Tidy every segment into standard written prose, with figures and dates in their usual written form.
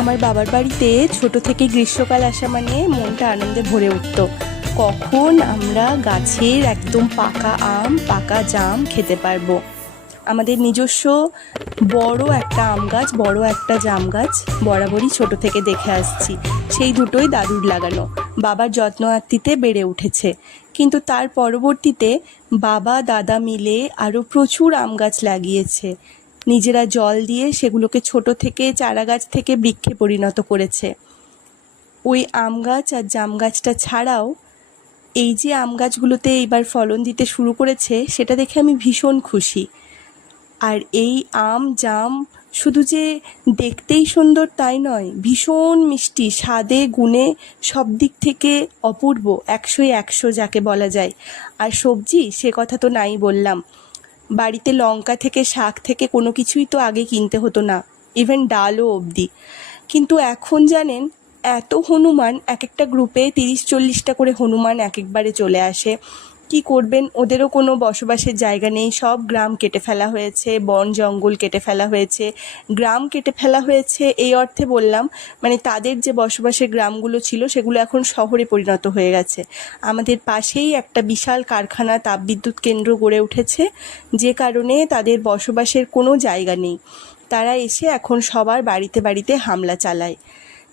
আমার বাবার বাড়িতে ছোট থেকে গ্রীষ্মকাল আসা মানে মনটা আনন্দে ভরে উঠত। কখন আমরা গাছের একদম পাকা আম পাকা জাম খেতে পারবো। আমাদের নিজস্ব বড় একটা আম গাছ, বড় একটা জাম গাছ বরাবরই ছোট থেকে দেখে আসছি। সেই দুটোই দাদুর লাগানো, বাবার যত্ন আত্তিতে বেড়ে উঠেছে। কিন্তু তার পরবর্তীতে বাবা দাদা মিলে আরও প্রচুর আম গাছ লাগিয়েছে। নিজেরা জল দিয়ে সেগুলোকে ছোট থেকে চারা গাছ থেকে বৃক্ষে পরিণত করেছে। ওই আম গাছ আর জাম গাছটা ছাড়াও এই যে আম গাছগুলোতে এইবার ফলন দিতে শুরু করেছে, সেটা দেখে আমি ভীষণ খুশি। আর এই আম জাম শুধু যে দেখতেই সুন্দর তাই নয়, ভীষণ মিষ্টি, স্বাদে গুণে সব দিক থেকে অপূর্ব, 100-ই 100 যাকে বলা যায়। আর সবজি সে কথা তো নাই বললাম। বাড়িতে লঙ্কা থেকে শাক থেকে কোনো কিছুই তো আগে কিনতে হতো না, ইভেন ডালও অবধি। কিন্তু এখন জানেন, এত হনুমান, এক একটা গ্রুপে 30-40টা করে হনুমান এক একবারে চলে আসে। কি করবেন, ওদেরও কোনো বসবাসের জায়গা নেই, সব গ্রাম কেটে ফেলা হয়েছে, বন জঙ্গল কেটে ফেলা হয়েছে। গ্রাম কেটে ফেলা হয়েছে এই অর্থে বললাম, মানে তাদের যে বসবাসের গ্রামগুলো ছিল সেগুলো এখন শহরে পরিণত হয়ে গেছে। আমাদের পাশেই একটা বিশাল কারখানা, তাপবিদ্যুৎ কেন্দ্র গড়ে উঠেছে, যে কারণে তাদের বসবাসের কোনো জায়গা নেই। তারা এসে এখন সবার বাড়িতে বাড়িতে হামলা চালায়।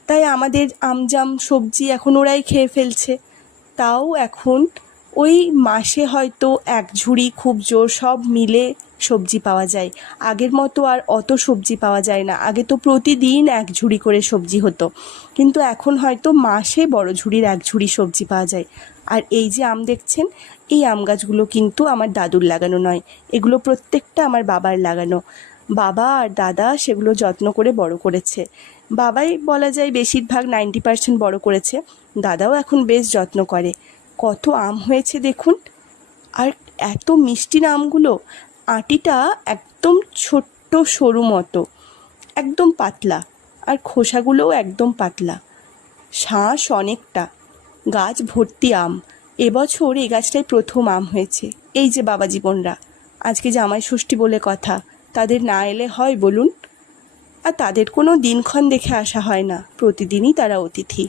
তাই আমাদের আমজাম সবজি এখন ওরাই খেয়ে ফেলছে। তাও এখন ওই মাসে হয়তো এক ঝুড়ি খুব জোর সব মিলে সবজি পাওয়া যায়। আগের মতো আর অত সবজি পাওয়া যায় না। আগে তো প্রতিদিন এক ঝুড়ি করে সবজি হতো, কিন্তু এখন হয়তো মাসে বড় ঝুড়ির এক ঝুড়ি সবজি পাওয়া যায়। আর এই যে আম দেখছেন, এই আম গাছগুলো কিন্তু আমার দাদুর লাগানো নয়, এগুলো প্রত্যেকটা আমার বাবার লাগানো। বাবা আর দাদা সেগুলো যত্ন করে বড় করেছে। বাবাই বলা যায় বেশিরভাগ, 90% বড় করেছে। দাদাও এখন বেশ যত্ন করে। কত আম হয়েছে দেখুন, আর এত মিষ্টি না আমগুলো। আটিটা একদম ছোট্ট সরু মতো, একদম পাতলা, আর খোসাগুলোও একদম পাতলা। শাঁস অনেকটা, গাছ ভর্তি আম। এবছর এই গাছটায় প্রথম আম হয়েছে। এই যে বাবা জীবনরা, আজকে জামাই ষষ্ঠী বলে কথা, তাদের না এলে হয় বলুন? আর তাদের কোনো দিনক্ষণ দেখে আসা হয় না, প্রতিদিনই তারা অতিথি।